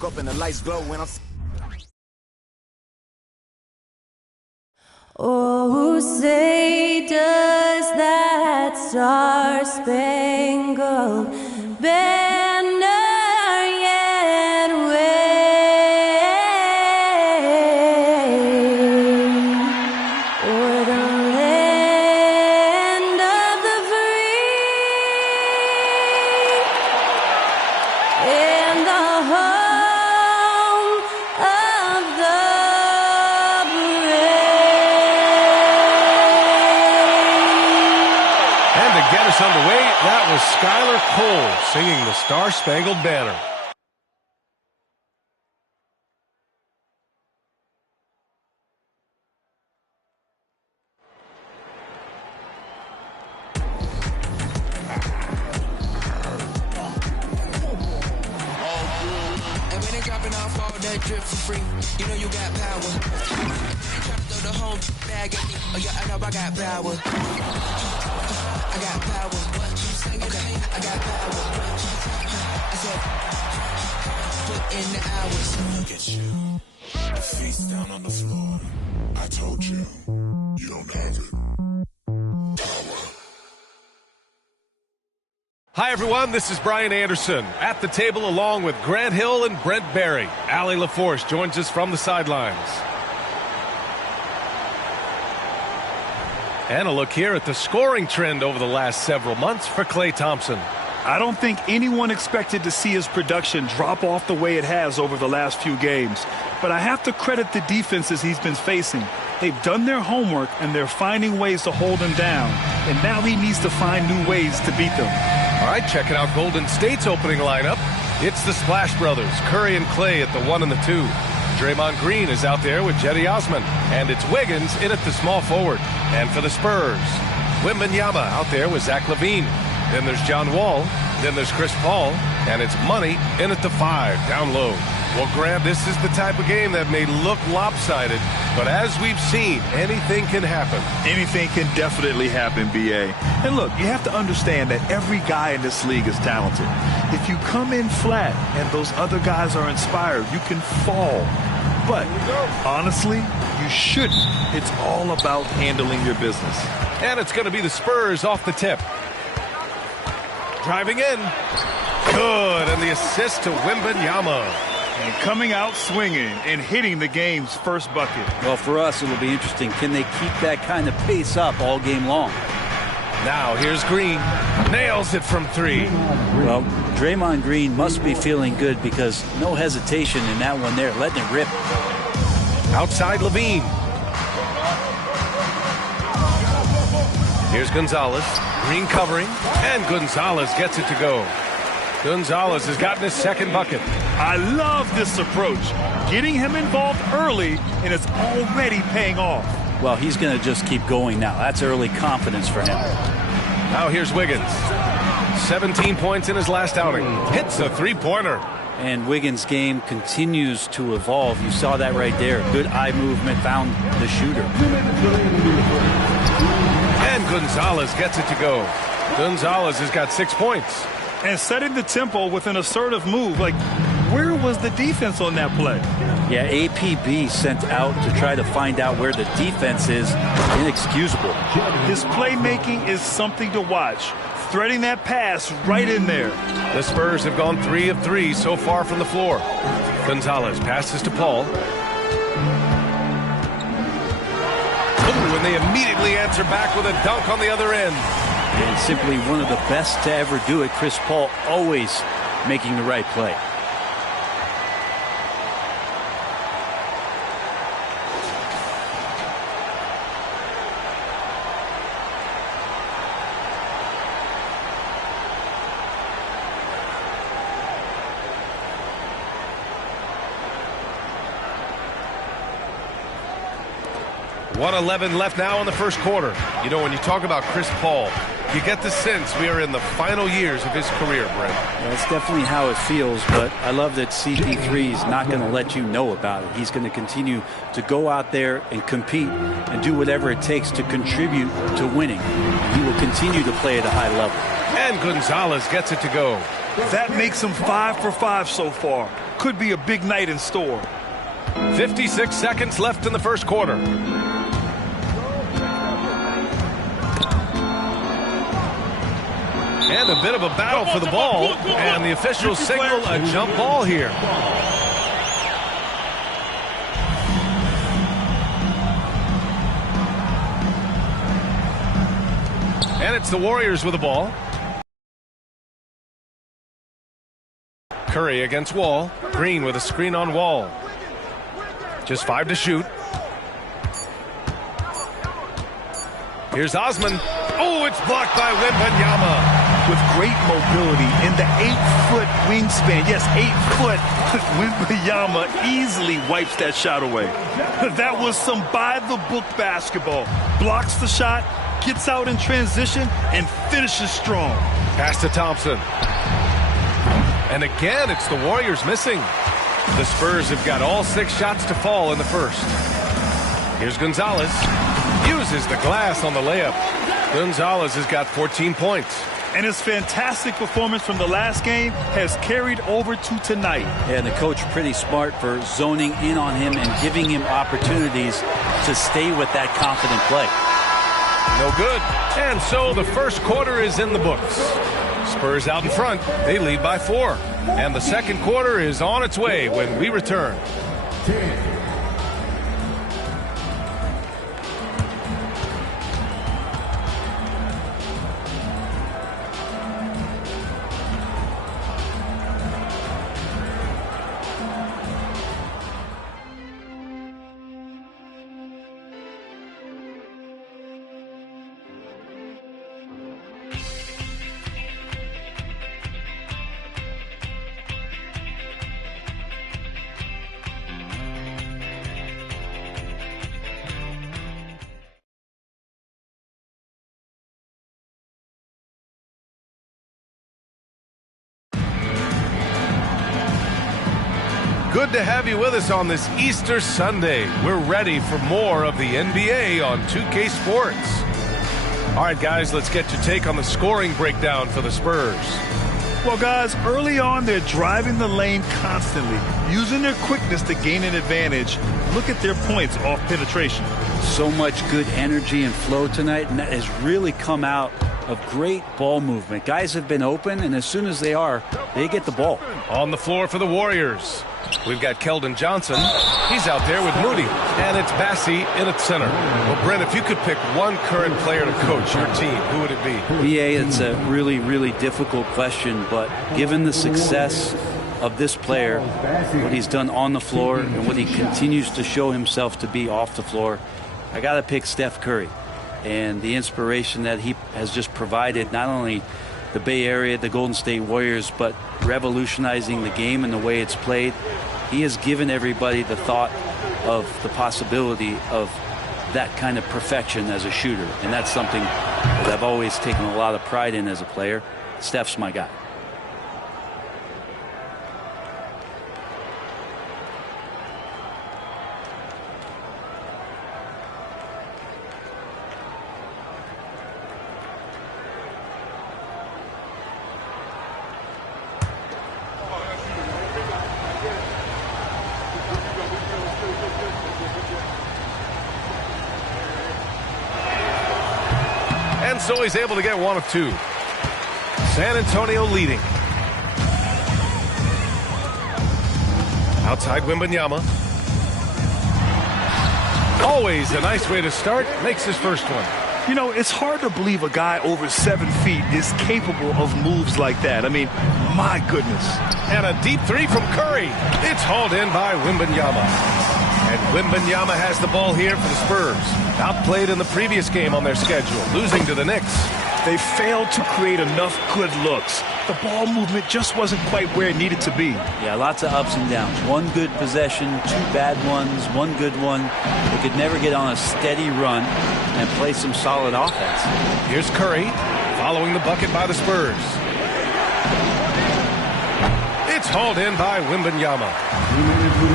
Up and the lights glow when I'm. Oh, say does that star-spangled banner yet wave o'er the land of the free and the home of the get us underway, that was Skylar Cole singing the Star-Spangled Banner. And when they dropping off all that drip for free, you know you got power. Try to throw the whole bag at me. Oh yeah, I know I got power. I got power. Okay, I got power. I said, put in the hours. Look at you. Your feet's down on the floor. I told you, you don't have it. Power. Hi, everyone. This is Brian Anderson at the table along with Grant Hill and Brent Barry. Allie LaForce joins us from the sidelines. And a look here at the scoring trend over the last several months for Klay Thompson. I don't think anyone expected to see his production drop off the way it has over the last few games. But I have to credit the defenses he's been facing. They've done their homework, and they're finding ways to hold him down. And now he needs to find new ways to beat them. All right, checking out Golden State's opening lineup. It's the Splash Brothers, Curry and Klay at the 1 and the 2. Draymond Green is out there with Jetty Osman. And it's Wiggins in at the small forward. And for the Spurs, Wembanyama out there with Zach LaVine. Then there's John Wall. Then there's Chris Paul. And it's Money in at the 5, down low. Well, Graham, this is the type of game that may look lopsided, but as we've seen, anything can happen. Anything can definitely happen, B.A. And look, you have to understand that every guy in this league is talented. If you come in flat and those other guys are inspired, you can fall. But honestly, you shouldn't. It's all about handling your business. And it's going to be the Spurs off the tip. Driving in. Good, and the assist to Wembanyama. And coming out swinging and hitting the game's first bucket. Well, for us, it'll be interesting. Can they keep that kind of pace up all game long? Now, here's Green. Nails it from 3. Well, Draymond Green must be feeling good because no hesitation in that one there, letting it rip. Outside Levine. Here's Gonzalez. Green covering, and Gonzalez gets it to go. Gonzalez has gotten his second bucket. I love this approach. Getting him involved early, and it's already paying off. Well, he's going to just keep going now. That's early confidence for him. Now here's Wiggins. 17 points in his last outing. Hits a three-pointer. And Wiggins' game continues to evolve. You saw that right there. Good eye movement, found the shooter. And Gonzalez gets it to go. Gonzalez has got 6 points. And setting the tempo with an assertive move. Like, where was the defense on that play? Yeah, APB sent out to try to find out where the defense is. Inexcusable. His playmaking is something to watch. Threading that pass right in there. The Spurs have gone 3 of 3 so far from the floor. Gonzalez passes to Paul. Ooh, and they immediately answer back with a dunk on the other end. And simply one of the best to ever do it. Chris Paul always making the right play. .11 left now in the first quarter. You know, when you talk about Chris Paul, you get the sense we are in the final years of his career, Brent. Yeah, that's definitely how it feels, but I love that CP3 is not going to let you know about it. He's going to continue to go out there and compete and do whatever it takes to contribute to winning. He will continue to play at a high level. And Gonzalez gets it to go. That makes him 5 for 5 so far. could be a big night in store. 56 seconds left in the first quarter. And a bit of a battle for the ball, and the officials signal a jump ball here. And it's the Warriors with the ball. Curry against Wall. Green with a screen on Wall. Just 5 to shoot. Here's Osman. Oh, it's blocked by Wembanyama. With great mobility in the 8-foot wingspan. Yes, 8 foot. Wembanyama easily wipes that shot away. That was some by-the-book basketball. Blocks the shot, gets out in transition, and finishes strong. Pass to Thompson. And again, it's the Warriors missing. The Spurs have got all 6 shots to fall in the first. Here's Gonzalez. Uses the glass on the layup. Gonzalez has got 14 points. And his fantastic performance from the last game has carried over to tonight. Yeah, and the coach pretty smart for zoning in on him and giving him opportunities to stay with that confident play. No good. And so the first quarter is in the books. Spurs out in front. They lead by 4. And the second quarter is on its way when we return. Good to have you with us on this Easter Sunday. We're ready for more of the NBA on 2K Sports. All right, guys, let's get your take on the scoring breakdown for the Spurs. Well, guys, early on, they're driving the lane constantly, using their quickness to gain an advantage. Look at their points off penetration. So much good energy and flow tonight, and that has really come out of great ball movement. Guys have been open, and as soon as they are, they get the ball. On the floor for the Warriors, we've got Keldon Johnson. He's out there with Moody, and it's Bassie in at center. Well, Brent, if you could pick one current player to coach your team, who would it be? BA, it's a really, really difficult question, but given the success of this player, what he's done on the floor and what he continues to show himself to be off the floor, I got to pick Steph Curry. And the inspiration that he has just provided, not only the Bay Area, the Golden State Warriors, but revolutionizing the game and the way it's played. He has given everybody the thought of the possibility of that kind of perfection as a shooter. And that's something that I've always taken a lot of pride in as a player. Steph's my guy. And so he's able to get one of 2. San Antonio leading. Outside Wembanyama. Always a nice way to start. Makes his first one. You know, it's hard to believe a guy over 7 feet is capable of moves like that. I mean, my goodness. And a deep 3 from Curry. It's hauled in by Wembanyama. And Wembanyama has the ball here for the Spurs. Outplayed in the previous game on their schedule, losing to the Knicks. They failed to create enough good looks. The ball movement just wasn't quite where it needed to be. Yeah, lots of ups and downs. One good possession, 2 bad ones, one good one. They could never get on a steady run and play some solid offense. Here's Curry, following the bucket by the Spurs. It's It's hauled in by Wembanyama.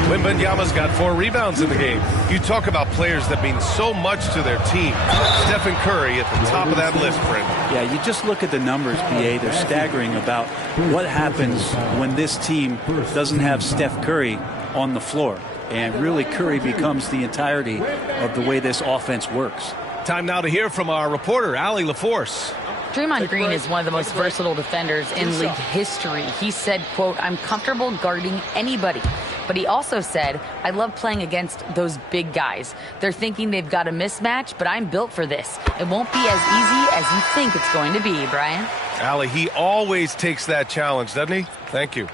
Wembanyama's got 4 rebounds in the game. You talk about players that mean so much to their team. Stephen Curry at the top of that list, Brent. Yeah, you just look at the numbers, PA. They're staggering about what happens when this team doesn't have Steph Curry on the floor. And really, Curry becomes the entirety of the way this offense works. Time now to hear from our reporter, Allie LaForce. Draymond Green is one of the most versatile defenders in league history. He said, quote, "I'm comfortable guarding anybody." But he also said, "I love playing against those big guys. They're thinking they've got a mismatch, but I'm built for this. It won't be as easy as you think it's going to be," Brian. Allie, he always takes that challenge, doesn't he? Thank you.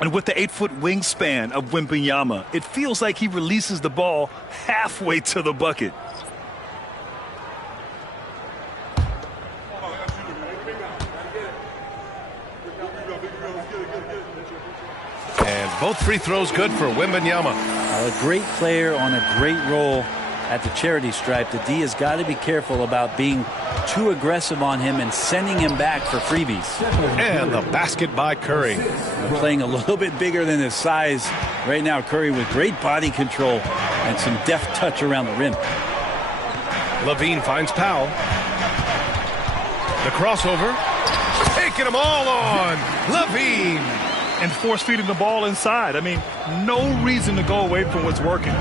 And with the 8-foot wingspan of Wembanyama, it feels like he releases the ball halfway to the bucket. And both free throws good for Wembanyama. A great player on a great role at the charity stripe. The D has got to be careful about being too aggressive on him and sending him back for freebies. And the basket by Curry. Playing a little bit bigger than his size right now. Curry with great body control and some deft touch around the rim. Levine finds Powell. The crossover. Taking them all on. Levine. And force feeding the ball inside. I mean, no reason to go away from what's working.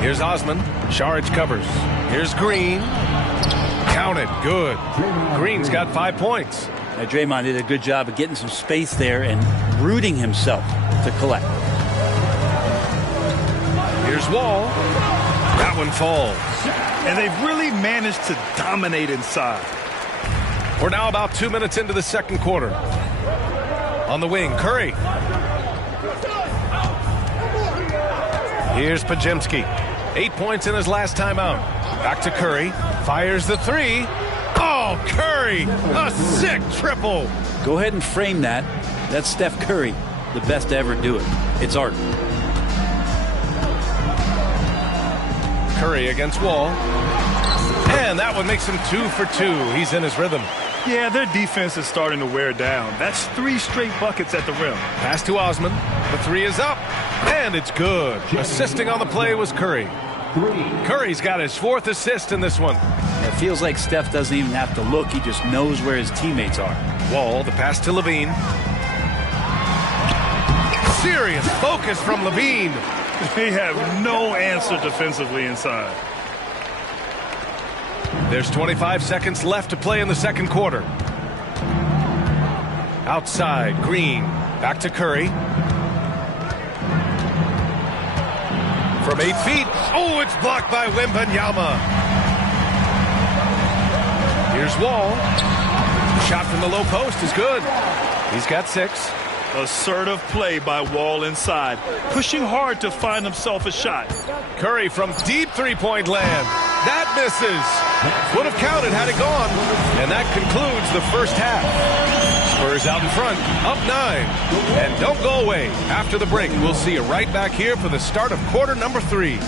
Here's Osman. Saric covers. Here's Green. Counted. Good. Green's got 5 points. Now, Draymond did a good job of getting some space there and rooting himself to collect. Here's Wall. That one falls. And they've really managed to dominate inside. We're now about 2 minutes into the second quarter. On the wing, Curry. Here's Pajemski. 8 points in his last timeout. Back to Curry. Fires the 3. Oh, Curry! A sick triple! Go ahead and frame that. That's Steph Curry, the best to ever do it. It's art. Curry against Wall. And that one makes him 2 for 2. He's in his rhythm. Yeah, their defense is starting to wear down. That's 3 straight buckets at the rim. Pass to Osman. The 3 is up. And it's good. Assisting on the play was Curry. Curry's got his 4th assist in this one. It feels like Steph doesn't even have to look. He just knows where his teammates are. Wall, the pass to Levine. Serious focus from Levine. They have no answer defensively inside. There's 25 seconds left to play in the second quarter. Outside, Green. Back to Curry. From 8 feet. Oh, it's blocked by Wembanyama. Here's Wall. Shot from the low post is good. He's got 6. Assertive play by Wall inside. Pushing hard to find himself a shot. Curry from deep three-point land. That misses. Would have counted had it gone. And that concludes the first half. Spurs out in front, up 9. And don't go away. After the break, we'll see you right back here for the start of quarter number 3.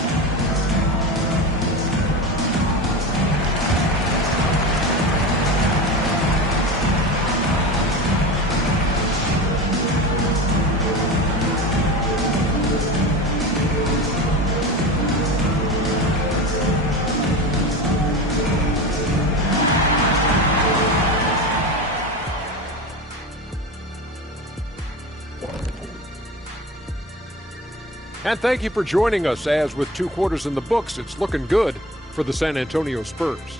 And thank you for joining us as with 2 quarters in the books, it's looking good for the San Antonio Spurs.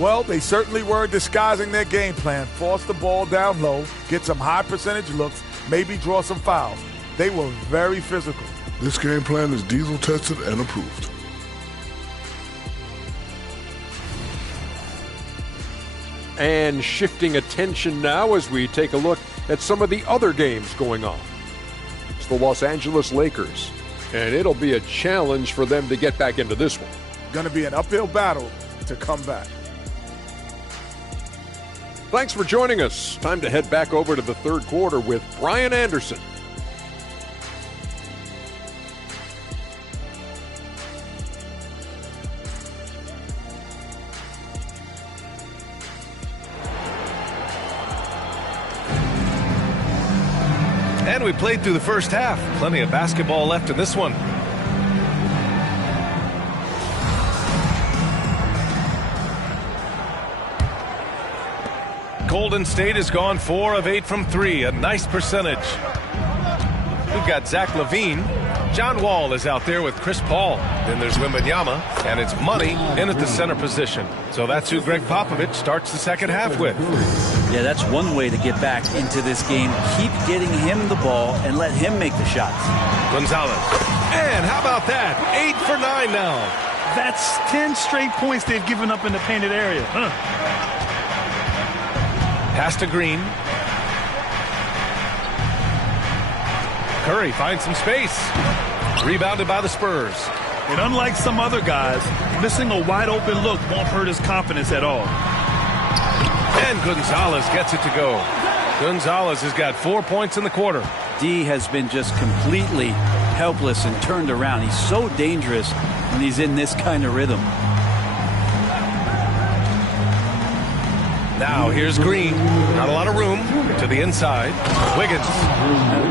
Well, they certainly were disguising their game plan. Force the ball down low, get some high percentage looks, maybe draw some fouls. They were very physical. This game plan is diesel tested and approved. And shifting attention now as we take a look at some of the other games going on. It's the Los Angeles Lakers, and it'll be a challenge for them to get back into this one. Going to be an uphill battle to come back. Thanks for joining us. Time to head back over to the third quarter with Brian Anderson. And we played through the first half. Plenty of basketball left in this one. Golden State has gone 4 of 8 from 3, a nice percentage. We've got Zach LaVine. John Wall is out there with Chris Paul. Then there's Wembanyama, and it's Money in at the center position. So that's who Greg Popovich starts the second half with. Yeah, that's one way to get back into this game. Keep getting him the ball and let him make the shots. Gonzalez. And how about that? 8 for 9 now. That's 10 straight points they've given up in the painted area. Pass to Green. Curry finds some space. Rebounded by the Spurs. And unlike some other guys, missing a wide open look won't hurt his confidence at all. And Gonzalez gets it to go. Gonzalez has got 4 points in the quarter. D has been just completely helpless and turned around. He's so dangerous when he's in this kind of rhythm. Now here's Green. Not a lot of room to the inside. Wiggins.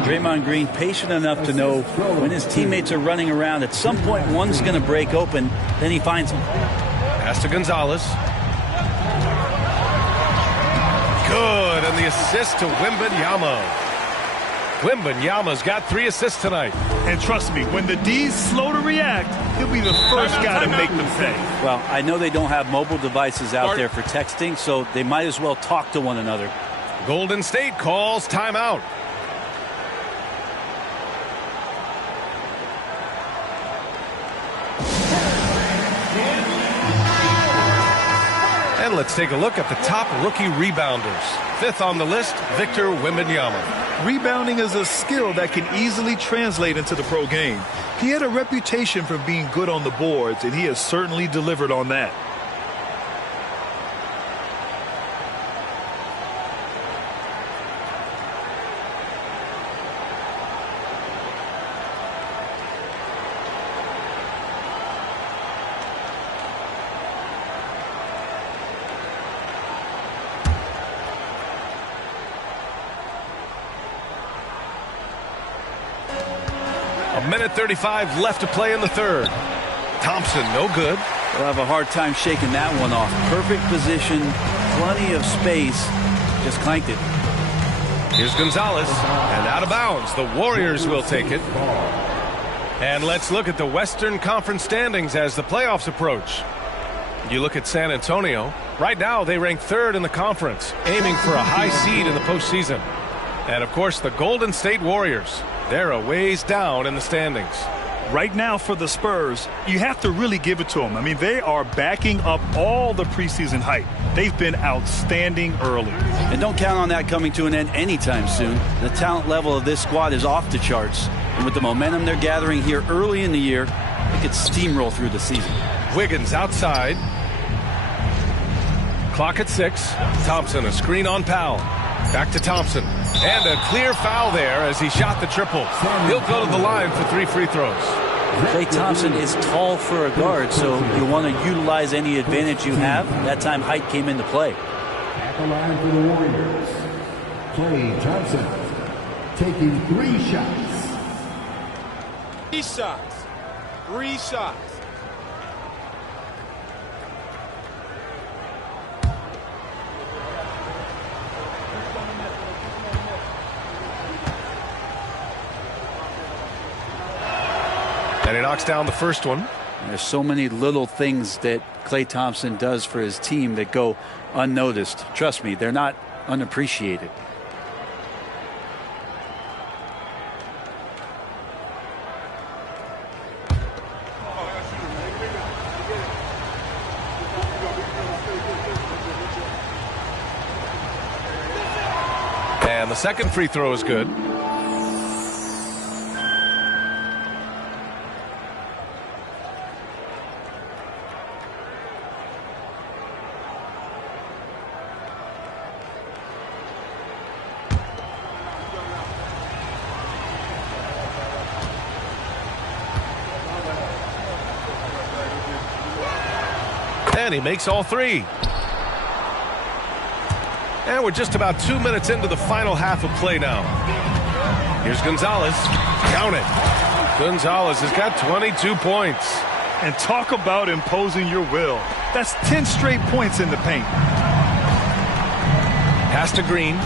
Draymond Green patient enough to know when his teammates are running around, at some point one's going to break open, then he finds them. Pass to Gonzalez. Good, and the assist to Wembanyama. Wembanyama's got 3 assists tonight. And trust me, when the D's slow to react, he'll be the first guy to make them pay. Well, I know they don't have mobile devices out there for texting, so they might as well talk to one another. Golden State calls timeout. And let's take a look at the top rookie rebounders. 5th on the list, Victor Wembanyama. Rebounding is a skill that can easily translate into the pro game. He had a reputation for being good on the boards, and he has certainly delivered on that. A minute 35 left to play in the third. Thompson, no good. They'll have a hard time shaking that one off. Perfect position, plenty of space, just clanked it. Here's Gonzalez, and out of bounds. The Warriors will take it. And let's look at the Western Conference standings as the playoffs approach. You look at San Antonio. Right now, they rank 3rd in the conference, aiming for a high seed in the postseason. And, of course, the Golden State Warriors. They're a ways down in the standings. Right now for the Spurs, you have to really give it to them. I mean, they are backing up all the preseason hype. They've been outstanding early. And don't count on that coming to an end anytime soon. The talent level of this squad is off the charts. And with the momentum they're gathering here early in the year, they could steamroll through the season. Wiggins outside. Clock at 6. Thompson, a screen on Powell. Back to Thompson. And a clear foul there as he shot the triple. He'll go to the line for 3 free throws. Klay Thompson is tall for a guard, so you want to utilize any advantage you have. That time height came into play. At the line for the Warriors, Klay Thompson taking 3 shots. 3 shots. 3 shots. And he knocks down the first one. There's so many little things that Klay Thompson does for his team that go unnoticed. Trust me, they're not unappreciated. And the second free throw is good. And he makes all 3. And we're just about 2 minutes into the final half of play now. Here's Gonzalez. Count it. Gonzalez has got 22 points. And talk about imposing your will. That's 10 straight points in the paint. Pass to Green.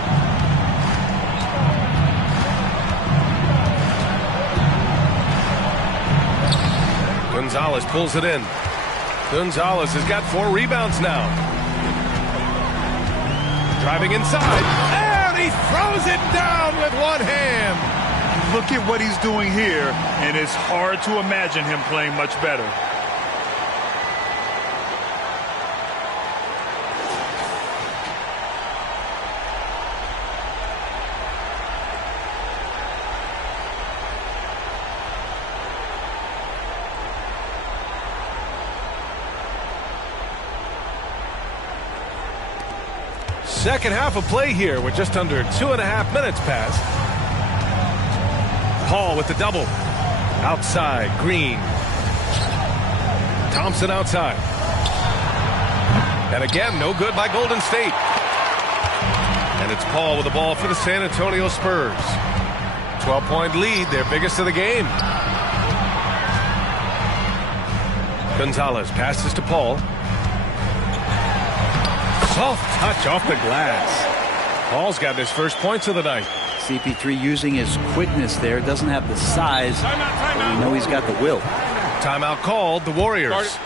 Gonzalez pulls it in. Gonzalez has got 4 rebounds now. Driving inside. And he throws it down with one hand. Look at what he's doing here, and it's hard to imagine him playing much better. Second half of play here with just under 2.5 minutes passed. Paul with the double. Outside, Green. Thompson outside. And again, no good by Golden State. And it's Paul with the ball for the San Antonio Spurs. 12-point lead, their biggest of the game. Gonzalez passes to Paul. Soft touch off the glass. Paul's got his first points of the night. CP3 using his quickness there. Doesn't have the size, but we know he's got the will. Timeout called, the Warriors.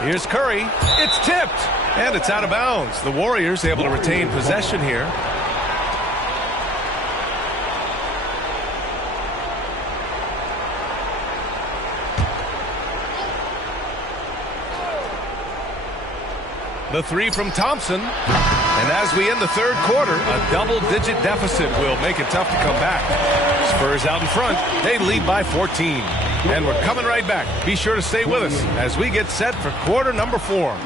Here's Curry. It's tipped. And it's out of bounds. The Warriors able to retain possession here. The three from Thompson. And as we end the third quarter, a double-digit deficit will make it tough to come back. Spurs out in front. They lead by 14. And we're coming right back. Be sure to stay with us as we get set for quarter number 4.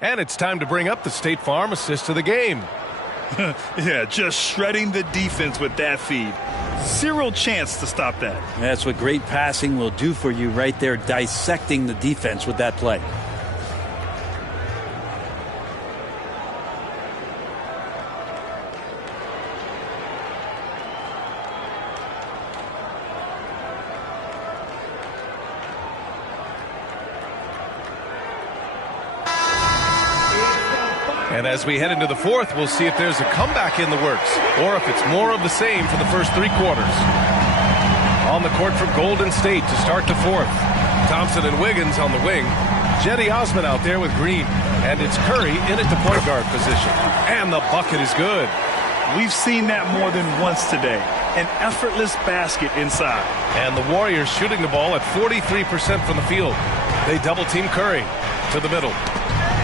And it's time to bring up the State Farm assist of the game. Yeah, just shredding the defense with that feed. Zero chance to stop that. That's what great passing will do for you right there, dissecting the defense with that play. And as we head into the fourth, we'll see if there's a comeback in the works or if it's more of the same for the first 3 quarters. On the court for Golden State to start the fourth. Thompson and Wiggins on the wing. Jetty Osman out there with Green. And it's Curry in at the point guard position. And the bucket is good. We've seen that more than once today. An effortless basket inside. And the Warriors shooting the ball at 43% from the field. They double team Curry to the middle.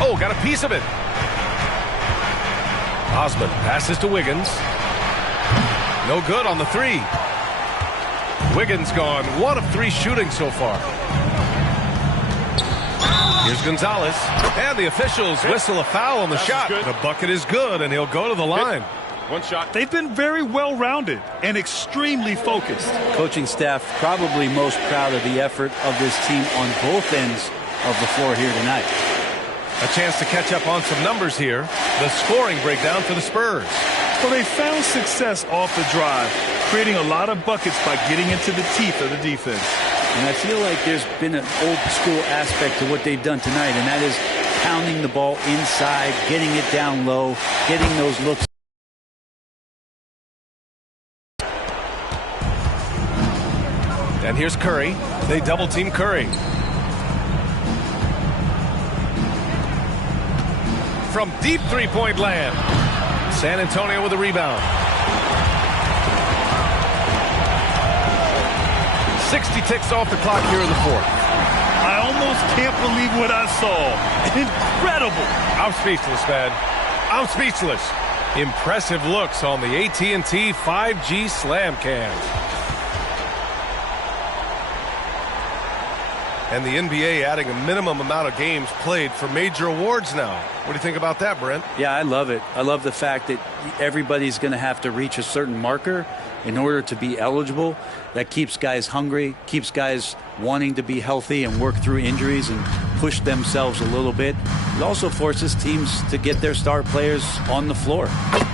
Oh, got a piece of it. Osman passes to Wiggins. No good on the 3. Wiggins gone 1 of 3 shooting so far. Here's Gonzalez. And the officials whistle a foul on the shot. The bucket is good, and he'll go to the line. One shot. They've been very well-rounded and extremely focused. Coaching staff probably most proud of the effort of this team on both ends of the floor here tonight. A chance to catch up on some numbers here. The scoring breakdown for the Spurs. Well, they found success off the drive, creating a lot of buckets by getting into the teeth of the defense. And I feel like there's been an old-school aspect to what they've done tonight, and that is pounding the ball inside, getting it down low, getting those looks. And here's Curry. They double-team Curry. From deep three-point land. San Antonio with a rebound. 60 ticks off the clock here in the fourth. I almost can't believe what I saw. Incredible. I'm speechless, man. I'm speechless. Impressive looks on the AT&T 5G Slam Cam. And the NBA adding a minimum amount of games played for major awards now. What do you think about that, Brent? Yeah, I love it. I love the fact that everybody's going to have to reach a certain marker in order to be eligible. That keeps guys hungry, keeps guys wanting to be healthy and work through injuries and push themselves a little bit. It also forces teams to get their star players on the floor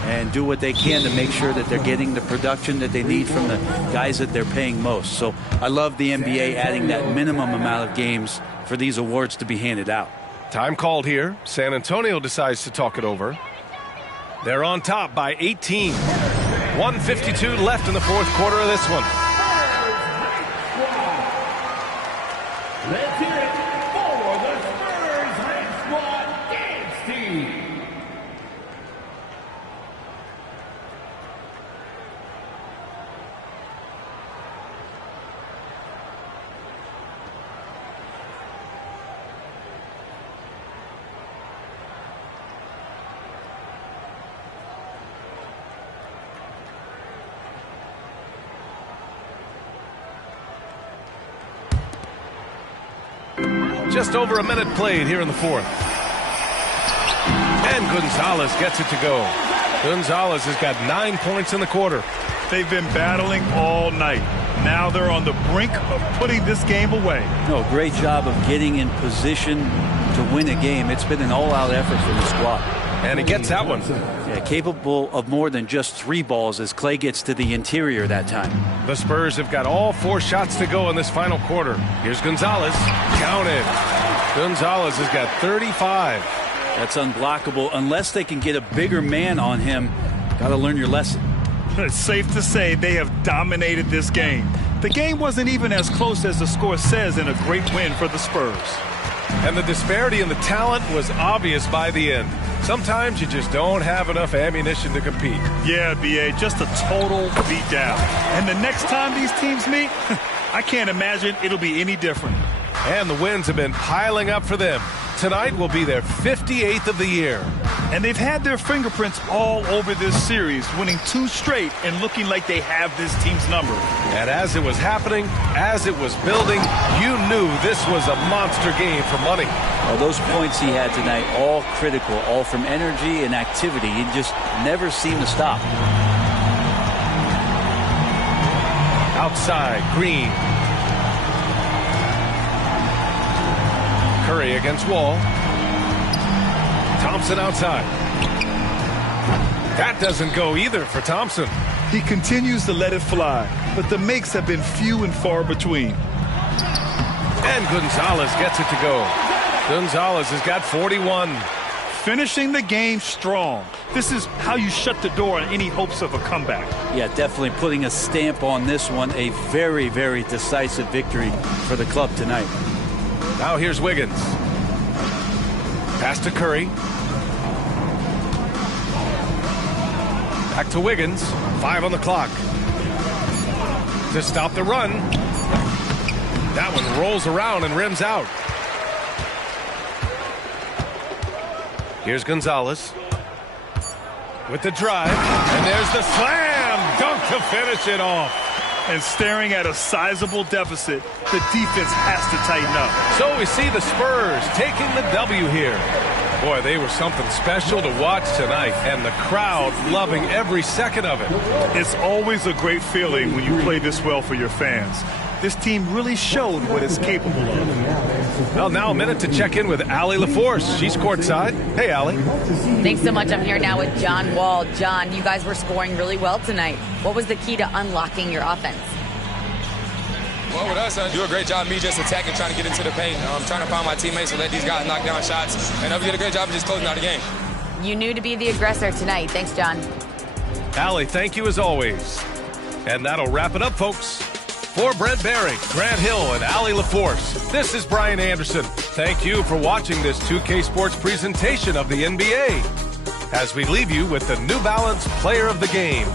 and do what they can to make sure that they're getting the production that they need from the guys that they're paying most. So I love the NBA adding that minimum amount of games for these awards to be handed out. Time called here. San Antonio decides to talk it over. They're on top by 18. 1:52 left in the fourth quarter of this one. Let's hear it for the Spurs Red Squad Dance Team. Just over a minute played here in the fourth. And Gonzalez gets it to go. Gonzalez has got 9 points in the quarter. They've been battling all night. Now they're on the brink of putting this game away. No, great job of getting in position to win a game. It's been an all-out effort from the squad. And he gets that one. Yeah, capable of more than just 3 balls as Clay gets to the interior that time. The Spurs have got all 4 shots to go in this final quarter. Here's Gonzalez. Counted. Gonzalez has got 35. That's unblockable unless they can get a bigger man on him. Got to learn your lesson. It's safe to say they have dominated this game. The game wasn't even as close as the score says in a great win for the Spurs. And the disparity in the talent was obvious by the end. Sometimes you just don't have enough ammunition to compete. Yeah, B.A., just a total beatdown. And the next time these teams meet, I can't imagine it'll be any different. And the wins have been piling up for them. Tonight will be their 58th of the year. And they've had their fingerprints all over this series, winning 2 straight and looking like they have this team's number. And as it was happening, as it was building, you knew this was a monster game for money. Well, those points he had tonight, all critical, all from energy and activity. He just never seemed to stop. Outside, Green. Curry against Wall. Thompson outside. That doesn't go either for Thompson. He continues to let it fly, but the makes have been few and far between. And Gonzalez gets it to go. Gonzalez has got 41. Finishing the game strong. This is how you shut the door on any hopes of a comeback. Yeah, definitely putting a stamp on this one. A very, very decisive victory for the club tonight. Now here's Wiggins. Pass to Curry. Back to Wiggins. 5 on the clock. To stop the run. That one rolls around and rims out. Here's Gonzalez. With the drive. And there's the slam dunk to finish it off. And staring at a sizable deficit, the defense has to tighten up. So we see the Spurs taking the W here. Boy, they were something special to watch tonight, and the crowd loving every second of it. It's always a great feeling when you play this well for your fans. This team really showed what it's capable of. Well, now a minute to check in with Allie LaForce. She's courtside. Hey, Allie. Thanks so much. I'm here now with John Wall. John, you guys were scoring really well tonight. What was the key to unlocking your offense? Well, with us, I do a great job of me just attacking, trying to get into the paint, trying to find my teammates and let these guys knock down shots. And we did a great job of just closing out the game. You knew to be the aggressor tonight. Thanks, John. Allie, thank you as always. And that'll wrap it up, folks. For Brent Barry, Grant Hill, and Allie LaForce, this is Brian Anderson. Thank you for watching this 2K Sports presentation of the NBA. As we leave you with the New Balance Player of the Game.